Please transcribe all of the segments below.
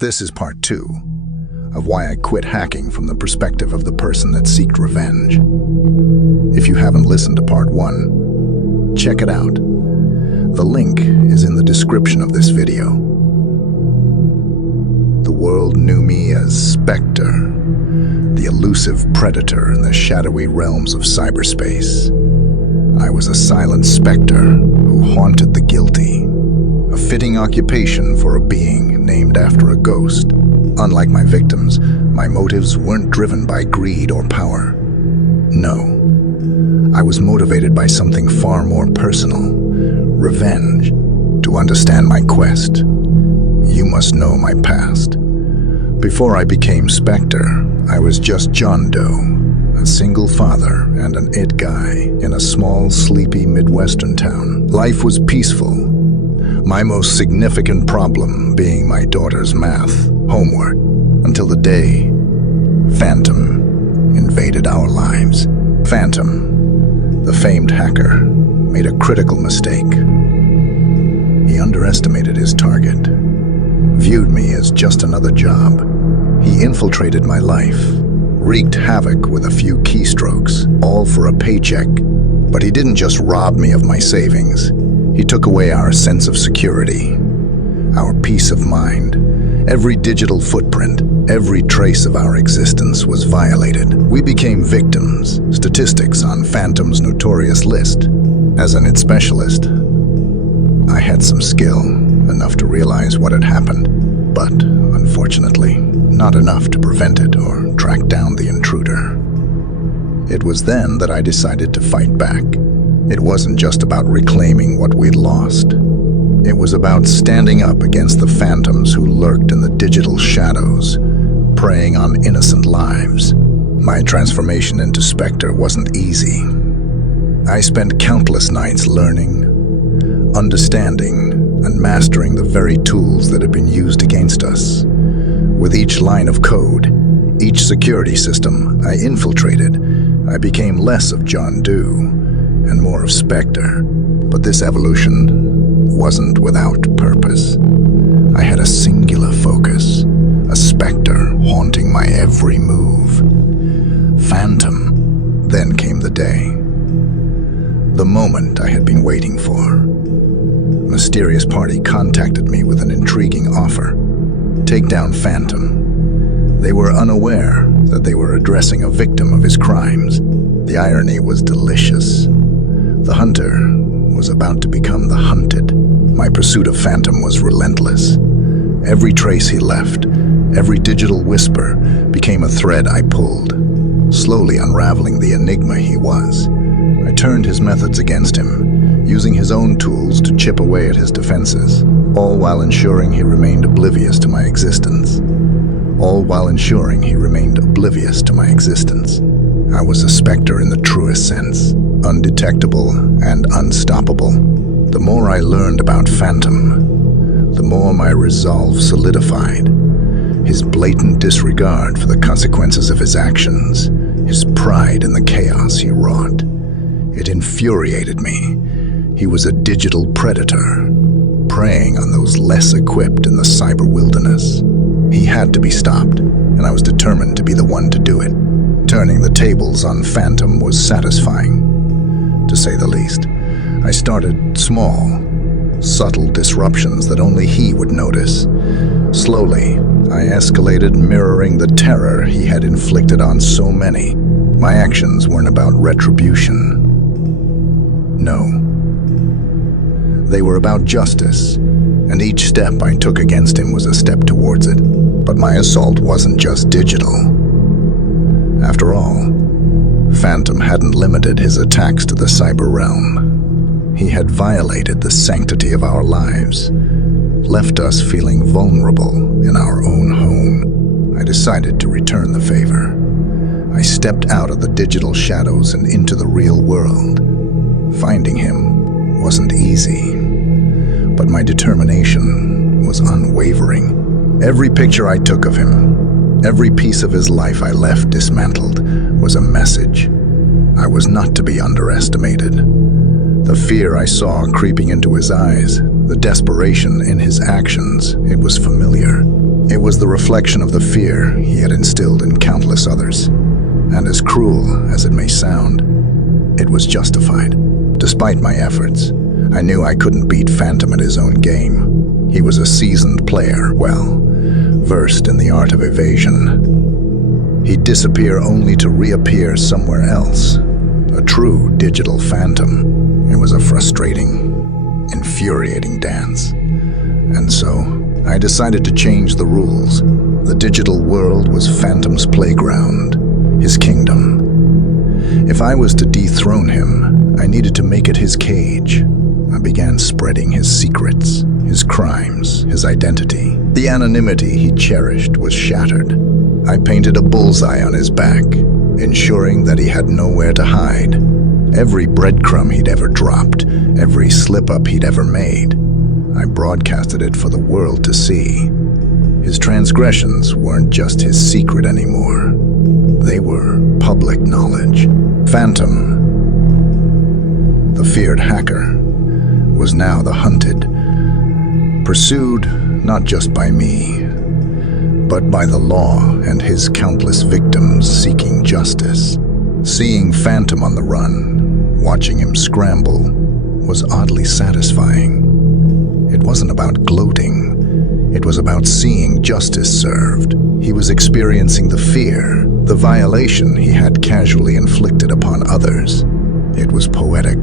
This is part 2 of why I quit hacking from the perspective of the person that seeked revenge. If you haven't listened to part 1, check it out. The link is in the description of this video. The world knew me as Spectre, the elusive predator in the shadowy realms of cyberspace. I was a silent spectre who haunted the guilty, a fitting occupation for a being named after a ghost. Unlike my victims, my motives weren't driven by greed or power. No, I was motivated by something far more personal: revenge. To understand my quest, you must know my past. Before I became Spectre, I was just John Doe, a single father and an it guy in a small, sleepy Midwestern town. Life was peaceful, my most significant problem being my daughter's math homework, until the day Phantom invaded our lives. Phantom, the famed hacker, made a critical mistake. He underestimated his target, viewed me as just another job. He infiltrated my life, wreaked havoc with a few keystrokes, all for a paycheck. But he didn't just rob me of my savings. He took away our sense of security, our peace of mind. Every digital footprint, every trace of our existence was violated. We became victims, statistics on Phantom's notorious list. As an IT specialist, I had some skill, enough to realize what had happened, but unfortunately, not enough to prevent it or track down the intruder. It was then that I decided to fight back. It wasn't just about reclaiming what we'd lost. It was about standing up against the phantoms who lurked in the digital shadows, preying on innocent lives. My transformation into Spectre wasn't easy. I spent countless nights learning, understanding, and mastering the very tools that had been used against us. With each line of code, each security system I infiltrated, I became less of John Doe and more of Spectre. But this evolution wasn't without purpose. I had a singular focus, a spectre haunting my every move. Phantom. Then came the day. The moment I had been waiting for. A mysterious party contacted me with an intriguing offer: take down Phantom. They were unaware that they were addressing a victim of his crimes. The irony was delicious. The hunter was about to become the hunted. My pursuit of Phantom was relentless. Every trace he left, every digital whisper became a thread I pulled, slowly unraveling the enigma he was. I turned his methods against him, using his own tools to chip away at his defenses, all while ensuring he remained oblivious to my existence. I was a spectre in the truest sense, undetectable and unstoppable. The more I learned about Phantom, the more my resolve solidified. His blatant disregard for the consequences of his actions, his pride in the chaos he wrought. It infuriated me. He was a digital predator, preying on those less equipped in the cyber wilderness. He had to be stopped, and I was determined to be the one to do it. Turning the tables on Phantom was satisfying, to say the least. I started small, subtle disruptions that only he would notice. Slowly, I escalated, mirroring the terror he had inflicted on so many. My actions weren't about retribution. No. They were about justice, and each step I took against him was a step towards it. But my assault wasn't just digital. After all, Phantom hadn't limited his attacks to the cyber realm. He had violated the sanctity of our lives, left us feeling vulnerable in our own home. I decided to return the favor. I stepped out of the digital shadows and into the real world. Finding him wasn't easy, but my determination was unwavering. Every picture I took of him, every piece of his life I left dismantled, was a message. I was not to be underestimated. The fear I saw creeping into his eyes, the desperation in his actions, it was familiar. It was the reflection of the fear he had instilled in countless others. And as cruel as it may sound, it was justified. Despite my efforts, I knew I couldn't beat Phantom at his own game. He was a seasoned player, well, versed in the art of evasion. He'd disappear only to reappear somewhere else. A true digital phantom. It was a frustrating, infuriating dance. And so, I decided to change the rules. The digital world was Phantom's playground, his kingdom. If I was to dethrone him, I needed to make it his cage. I began spreading his secrets, his crimes, his identity. The anonymity he cherished was shattered. I painted a bullseye on his back, ensuring that he had nowhere to hide. Every breadcrumb he'd ever dropped, every slip-up he'd ever made, I broadcasted it for the world to see. His transgressions weren't just his secret anymore. They were public knowledge. Phantom, the feared hacker, was now the hunted, pursued not just by me, but by the law and his countless victims seeking justice. Seeing Phantom on the run, watching him scramble, was oddly satisfying. It wasn't about gloating. It was about seeing justice served. He was experiencing the fear, the violation he had casually inflicted upon others. It was poetic,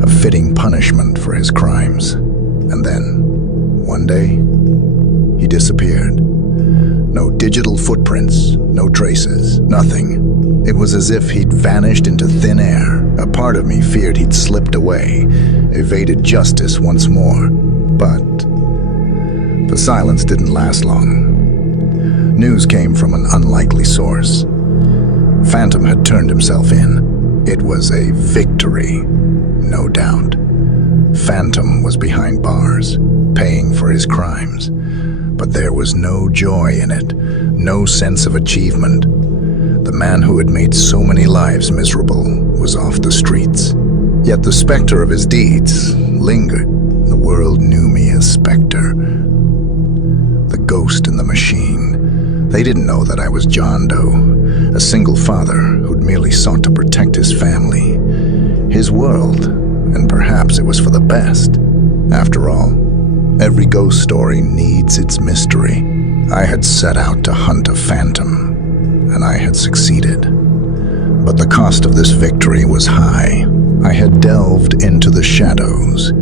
a fitting punishment for his crimes. And then, one day, he disappeared. No digital footprints, no traces, nothing. It was as if he'd vanished into thin air. A part of me feared he'd slipped away, evaded justice once more. But the silence didn't last long. News came from an unlikely source. Phantom had turned himself in. It was a victory, no doubt. Phantom was behind bars, paying for his crimes. But there was no joy in it, no sense of achievement. The man who had made so many lives miserable was off the streets. Yet the specter of his deeds lingered. The world knew me as Spectre, the ghost in the machine. They didn't know that I was John Doe, a single father who'd merely sought to protect his family, his world, and perhaps it was for the best. After all, every ghost story needs its mystery. I had set out to hunt a phantom, and I had succeeded. But the cost of this victory was high. I had delved into the shadows,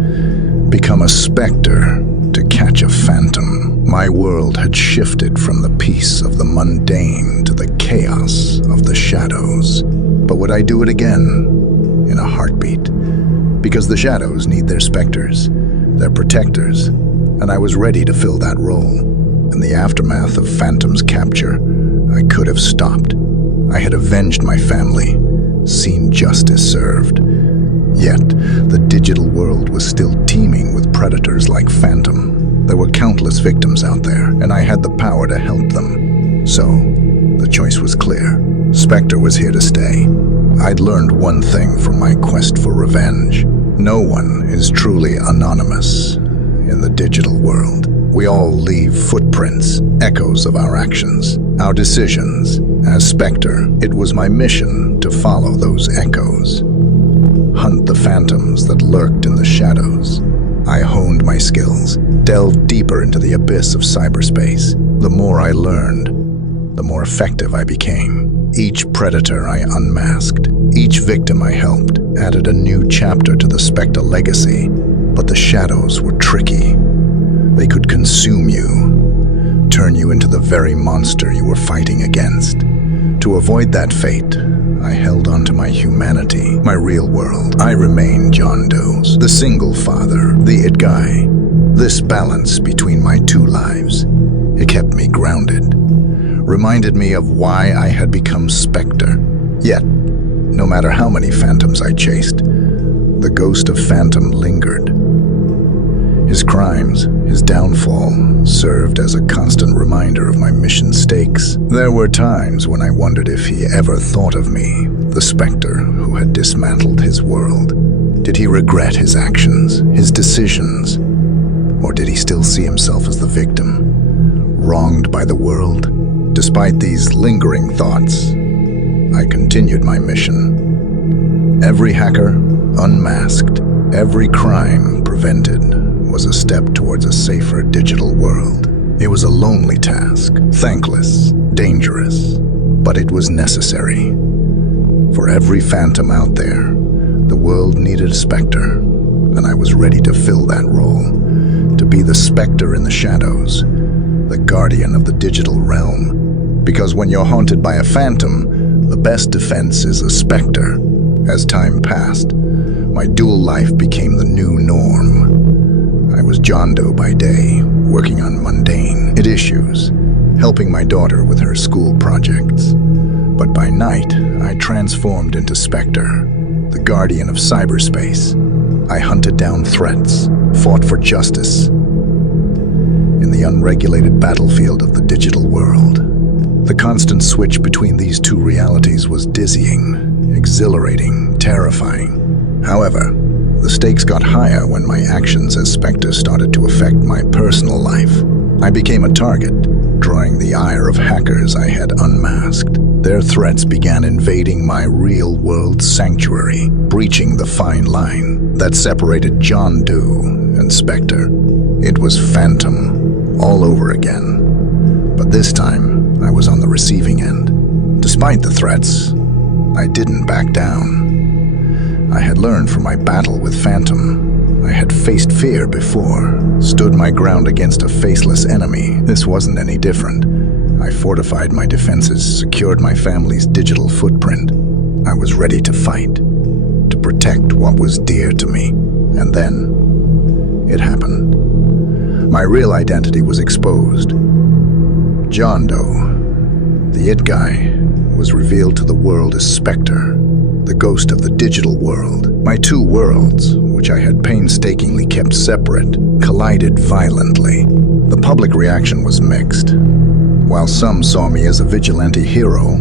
become a specter to catch a phantom. My world had shifted from the peace of the mundane to the chaos of the shadows. But would I do it again? In a heartbeat. Because the shadows need their specters, their protectors, and I was ready to fill that role. In the aftermath of Phantom's capture, I could have stopped. I had avenged my family, seen justice served. Yet, the digital world was still teeming with predators like Phantom. There were countless victims out there, and I had the power to help them. So, the choice was clear. Spectre was here to stay. I'd learned one thing from my quest for revenge. No one is truly anonymous in the digital world. We all leave footprints, echoes of our actions, our decisions. As Spectre, it was my mission to follow those echoes. Hunt the phantoms that lurked in the shadows. I honed my skills, delved deeper into the abyss of cyberspace. The more I learned, the more effective I became. Each predator I unmasked, each victim I helped, added a new chapter to the Spectre legacy. But the shadows were tricky. They could consume you, turn you into the very monster you were fighting against. To avoid that fate, I held on to my humanity, my real world. I remained John Doe's, the single father, the it guy. This balance between my two lives, it kept me grounded, reminded me of why I had become Spectre. Yet, no matter how many phantoms I chased, the ghost of Phantom lingered. His crimes, his downfall, served as a constant reminder of my mission stakes. There were times when I wondered if he ever thought of me, the Spectre who had dismantled his world. Did he regret his actions, his decisions? Or did he still see himself as the victim, wronged by the world. Despite these lingering thoughts, I continued my mission. Every hacker unmasked, every crime prevented was a step towards a safer digital world. It was a lonely task, thankless, dangerous, but it was necessary. For every phantom out there, the world needed a specter, and I was ready to fill that role, to be the specter in the shadows, the guardian of the digital realm. Because when you're haunted by a phantom, the best defense is a specter. As time passed, my dual life became the new norm. I was John Doe by day, working on mundane issues, helping my daughter with her school projects. But by night, I transformed into Spectre, the guardian of cyberspace. I hunted down threats, fought for justice. In the unregulated battlefield of the digital world, the constant switch between these two realities was dizzying, exhilarating, terrifying. However, the stakes got higher when my actions as Spectre started to affect my personal life. I became a target, drawing the ire of hackers I had unmasked. Their threats began invading my real-world sanctuary, breaching the fine line that separated John Doe and Spectre. It was Phantom all over again. But this time, I was on the receiving end. Despite the threats, I didn't back down. I had learned from my battle with Phantom. I had faced fear before, stood my ground against a faceless enemy. This wasn't any different. I fortified my defenses, secured my family's digital footprint. I was ready to fight, to protect what was dear to me. And then, it happened. My real identity was exposed. John Doe, the it guy, was revealed to the world as Spectre, the ghost of the digital world. My two worlds, which I had painstakingly kept separate, collided violently. The public reaction was mixed. While some saw me as a vigilante hero,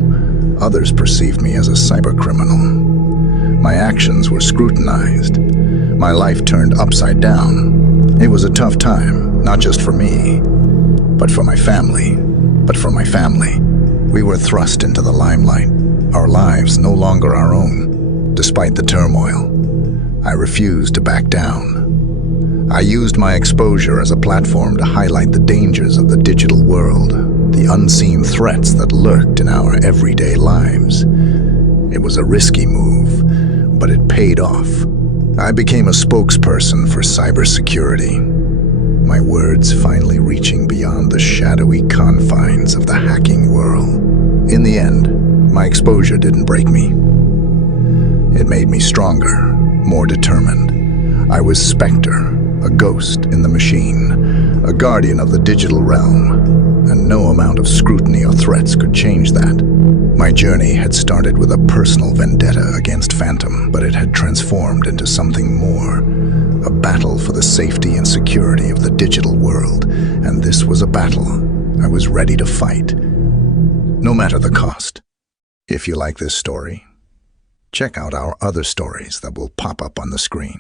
others perceived me as a cybercriminal. My actions were scrutinized. My life turned upside down. It was a tough time, not just for me, but for my family. We were thrust into the limelight, our lives no longer our own. Despite the turmoil, I refused to back down. I used my exposure as a platform to highlight the dangers of the digital world, the unseen threats that lurked in our everyday lives. It was a risky move, but it paid off. I became a spokesperson for cybersecurity, my words finally reaching beyond the shadowy confines of the hacking world. In the end, my exposure didn't break me. It made me stronger, more determined. I was Spectre, a ghost in the machine, a guardian of the digital realm, and no amount of scrutiny or threats could change that. My journey had started with a personal vendetta against Phantom, but it had transformed into something more, a battle for the safety and security of the digital world, and this was a battle I was ready to fight, no matter the cost. If you like this story, check out our other stories that will pop up on the screen.